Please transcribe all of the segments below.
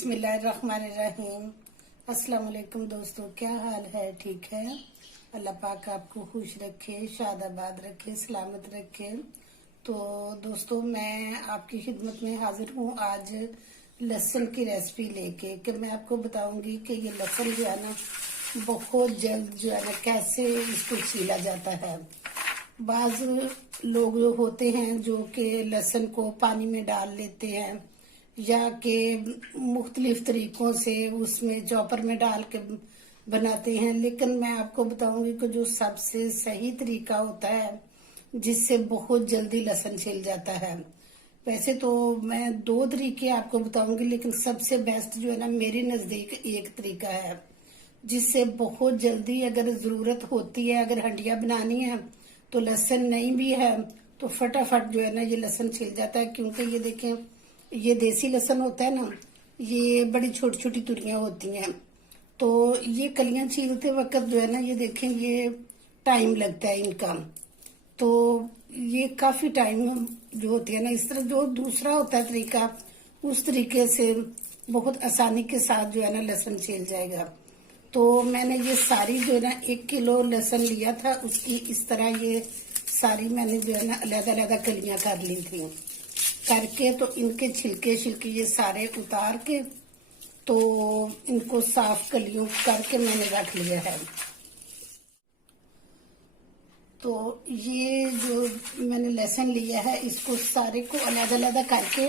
बिस्मिल्लाहिर्रहमानिर्रहीम। अस्सलाम वालेकुम दोस्तों, क्या हाल है? ठीक है। अल्लाह पाक आपको खुश रखे, शादाबाद रखे, सलामत रखे। तो दोस्तों, मैं आपकी खिदमत में हाजिर हूँ आज लहसुन की रेसिपी लेके कि मैं आपको बताऊंगी कि ये लहसुन जो है ना बहुत जल्द जो है ना कैसे इसको छीला जाता है। बाज लोग जो होते हैं जो कि लहसुन को पानी में डाल लेते हैं या कि मुख्तलिफ तरीकों से उसमें चॉपर में डाल के बनाते हैं, लेकिन मैं आपको बताऊंगी कि जो सबसे सही तरीका होता है जिससे बहुत जल्दी लहसुन छिल जाता है। वैसे तो मैं दो तरीके आपको बताऊंगी, लेकिन सबसे बेस्ट जो है ना मेरे नजदीक एक तरीका है जिससे बहुत जल्दी, अगर जरूरत होती है, अगर हंडिया बनानी है तो लहसुन नहीं भी है तो फटाफट जो है ना ये लहसुन छिल जाता है। क्योंकि ये देखें, ये देसी लहसुन होता है ना, ये बड़ी छोटी छोटी तुरियां होती हैं, तो ये कलियां छीलते वक्त जो है ना ये देखें ये टाइम लगता है इनका। तो ये काफी टाइम जो होती है ना, इस तरह जो दूसरा होता है तरीका उस तरीके से बहुत आसानी के साथ जो है ना लहसुन छिल जाएगा। तो मैंने ये सारी जो है ना 1 किलो लहसुन लिया था, उसकी इस तरह ये सारी मैंने जो है ना अलग-अलग कलियां कर ली थी करके। तो इनके छिलके छिलके ये सारे उतार के तो इनको साफ कलियों करके मैंने रख लिया है। तो ये जो मैंने लहसुन लिया है इसको सारे को अलग-अलग करके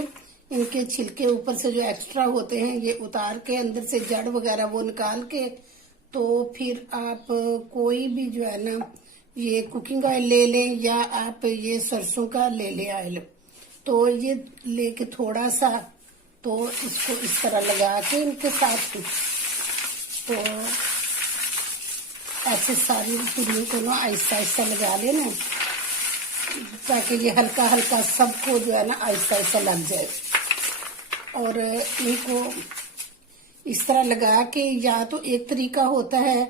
इनके छिलके ऊपर से जो एक्स्ट्रा होते हैं ये उतार के, अंदर से जड़ वगैरह वो निकाल के, तो फिर आप कोई भी जो है ना ये कुकिंग ऑयल ले लें या आप ये सरसों का ले लें ऑयल। तो ये लेके थोड़ा सा तो इसको इस तरह लगा के इनके साथ तो ऐसे सारी तुरियों को ना आहिस्ता आहिस्ता लगा लेना ताकि ये हल्का हल्का सबको जो है ना आहिस्ता आहिस्ता लग जाए। और इनको इस तरह लगा के, या तो एक तरीका होता है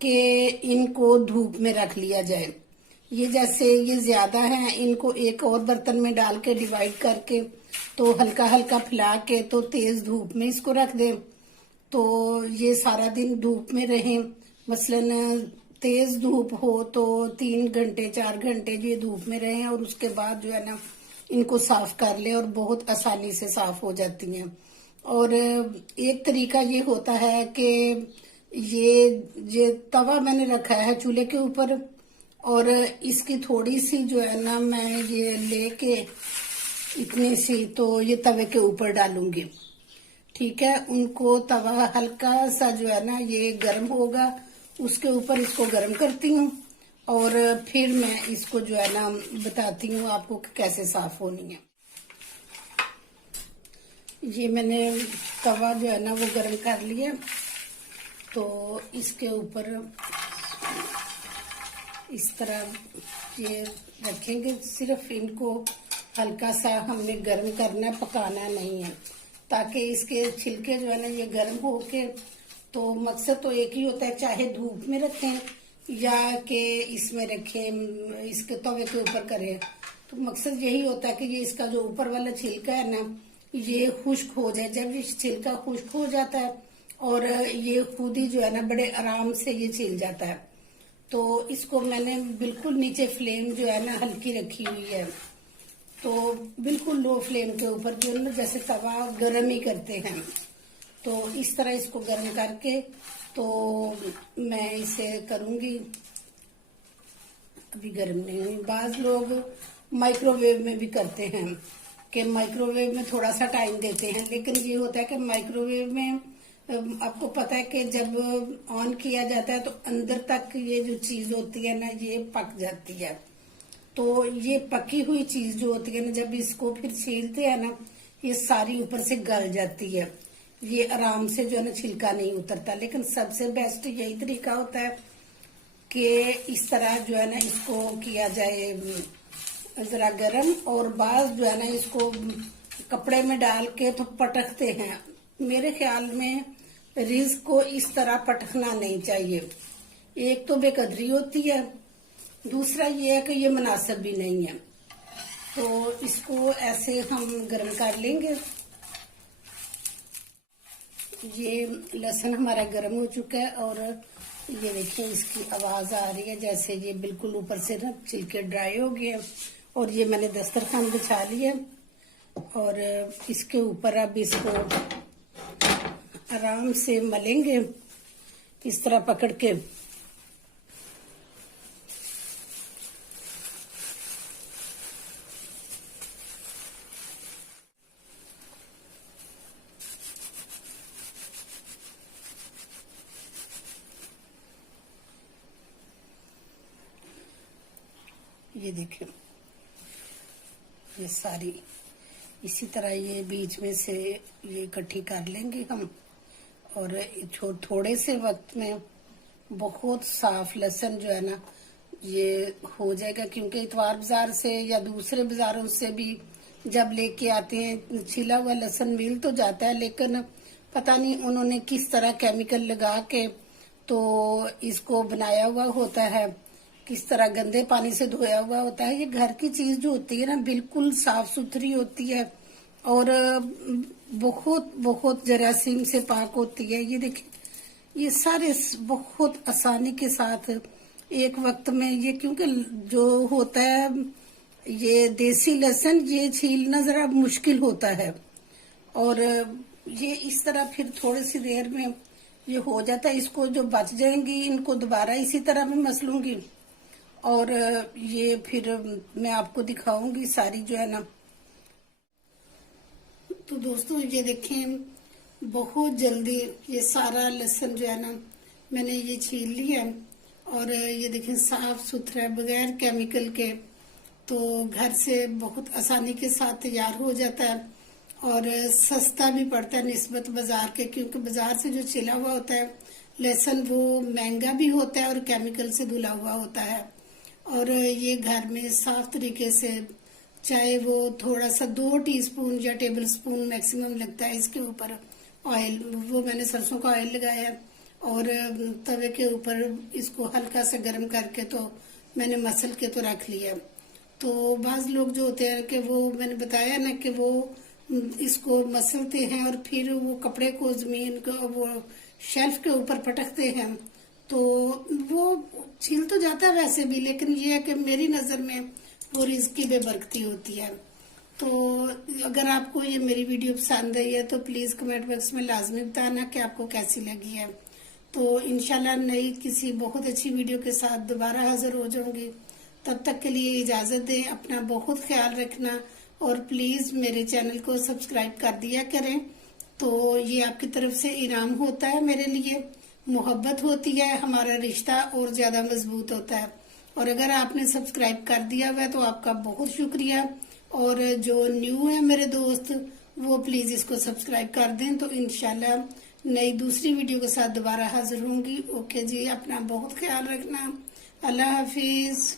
कि इनको धूप में रख लिया जाए। ये जैसे ये ज्यादा है, इनको एक और बर्तन में डाल के डिवाइड करके तो हल्का हल्का फैला के तो तेज धूप में इसको रख दें तो ये सारा दिन धूप में रहें। मसलन तेज धूप हो तो 3 घंटे 4 घंटे ये धूप में रहें और उसके बाद जो है ना इनको साफ कर ले और बहुत आसानी से साफ हो जाती हैं। और एक तरीका ये होता है कि ये तवा मैंने रखा है चूल्हे के ऊपर और इसकी थोड़ी सी जो है ना मैं ये लेके इतनी सी तो ये तवे के ऊपर डालूंगी। ठीक है, उनको तवा हल्का सा जो है ना ये गर्म होगा, उसके ऊपर इसको गर्म करती हूँ और फिर मैं इसको जो है ना बताती हूँ आपको कि कैसे साफ होनी है। ये मैंने तवा जो है ना वो गर्म कर लिया, तो इसके ऊपर इस तरह ये रखेंगे। सिर्फ इनको हल्का सा हमने गर्म करना, पकाना नहीं है, ताकि इसके छिलके जो है ना ये गर्म होके, तो मकसद तो एक ही होता है चाहे धूप में रखें या कि इसमें रखें, इसके तवे के ऊपर करें, तो मकसद यही होता है कि ये इसका जो ऊपर वाला छिलका है ना ये खुश्क हो जाए। जब ये छिलका खुश्क हो जाता है और ये खुद ही जो है ना बड़े आराम से ये छिल जाता है। तो इसको मैंने बिल्कुल नीचे फ्लेम जो है ना हल्की रखी हुई है, तो बिल्कुल लो फ्लेम के ऊपर जो ना जैसे तवा गर्म ही करते हैं, तो इस तरह इसको गर्म करके तो मैं इसे करूंगी। अभी गर्म नहीं हुई। बाज लोग माइक्रोवेव में भी करते हैं कि माइक्रोवेव में थोड़ा सा टाइम देते हैं, लेकिन ये होता है कि माइक्रोवेव में आपको पता है कि जब ऑन किया जाता है तो अंदर तक ये जो चीज होती है ना ये पक जाती है। तो ये पकी हुई चीज जो होती है ना जब इसको फिर छीलते हैं ना ये सारी ऊपर से गल जाती है, ये आराम से जो है ना छिलका नहीं उतरता। लेकिन सबसे बेस्ट यही तरीका होता है कि इस तरह जो है ना इसको किया जाए जरा गरम, और बाज जो है ना इसको कपड़े में डाल के तो पटकते हैं। मेरे ख्याल में रिज को इस तरह पटकना नहीं चाहिए। एक तो बेकदरी होती है, दूसरा ये है कि ये मुनासिब भी नहीं है। तो इसको ऐसे हम गर्म कर लेंगे। ये लहसुन हमारा गर्म हो चुका है और ये देखिए इसकी आवाज आ रही है, जैसे ये बिल्कुल ऊपर से ना छिलके ड्राई हो गए। और ये मैंने दस्तरखान बिछा लिया और इसके ऊपर अब इसको आराम से मलेंगे इस तरह पकड़ के। ये देखिए ये सारी इसी तरह ये बीच में से ये इकट्ठी कर लेंगे हम और थोड़े से वक्त में बहुत साफ लहसुन जो है ना ये हो जाएगा। क्योंकि इतवार बाजार से या दूसरे बाजारों से भी जब लेके आते हैं छिला हुआ लहसुन मिल तो जाता है, लेकिन पता नहीं उन्होंने किस तरह केमिकल लगा के तो इसको बनाया हुआ होता है, किस तरह गंदे पानी से धोया हुआ होता है। ये घर की चीज जो होती है ना बिल्कुल साफ सुथरी होती है और बहुत बहुत जरासीम से पाक होती है। ये देखिए ये सारे बहुत आसानी के साथ एक वक्त में ये, क्योंकि जो होता है ये देसी लहसुन ये छीलना जरा मुश्किल होता है और ये इस तरह फिर थोड़ी सी देर में ये हो जाता है। इसको जो बच जाएंगी इनको दोबारा इसी तरह मैं मसलूंगी और ये फिर मैं आपको दिखाऊंगी सारी जो है ना। तो दोस्तों ये देखें बहुत जल्दी ये सारा लहसुन जो है ना मैंने ये छील लिया और ये देखें साफ सुथरा बगैर केमिकल के, तो घर से बहुत आसानी के साथ तैयार हो जाता है और सस्ता भी पड़ता है निस्बत बाजार के। क्योंकि बाजार से जो छिला हुआ होता है लहसुन वो महंगा भी होता है और केमिकल से धुला हुआ होता है। और ये घर में साफ तरीके से, चाहे वो थोड़ा सा 2 टीस्पून या टेबल स्पून मैक्सिमम लगता है इसके ऊपर ऑयल, वो मैंने सरसों का ऑयल लगाया और तवे के ऊपर इसको हल्का सा गर्म करके तो मैंने मसल के तो रख लिया। तो बाज लोग जो होते हैं कि वो मैंने बताया ना कि वो इसको मसलते हैं और फिर वो कपड़े को जमीन को वो शेल्फ के ऊपर पटकते हैं, तो वो छील तो जाता है वैसे भी, लेकिन ये है कि मेरी नजर में वो रिज़्क की बेबरकती होती है। तो अगर आपको ये मेरी वीडियो पसंद आई है तो प्लीज कमेंट बॉक्स में लाजमी बताना कि आपको कैसी लगी है। तो इंशाल्लाह नई किसी बहुत अच्छी वीडियो के साथ दोबारा हाजिर हो जाऊंगी। तब तक के लिए इजाजत दें, अपना बहुत ख्याल रखना और प्लीज मेरे चैनल को सब्सक्राइब कर दिया करें। तो ये आपकी तरफ से इनाम होता है, मेरे लिए मोहब्बत होती है, हमारा रिश्ता और ज्यादा मजबूत होता है। और अगर आपने सब्सक्राइब कर दिया हुआ है तो आपका बहुत शुक्रिया। और जो न्यू है मेरे दोस्त वो प्लीज इसको सब्सक्राइब कर दें। तो इंशाल्लाह नई दूसरी वीडियो के साथ दोबारा हाजिर होंगी। ओके जी, अपना बहुत ख्याल रखना। अल्लाह हाफिज।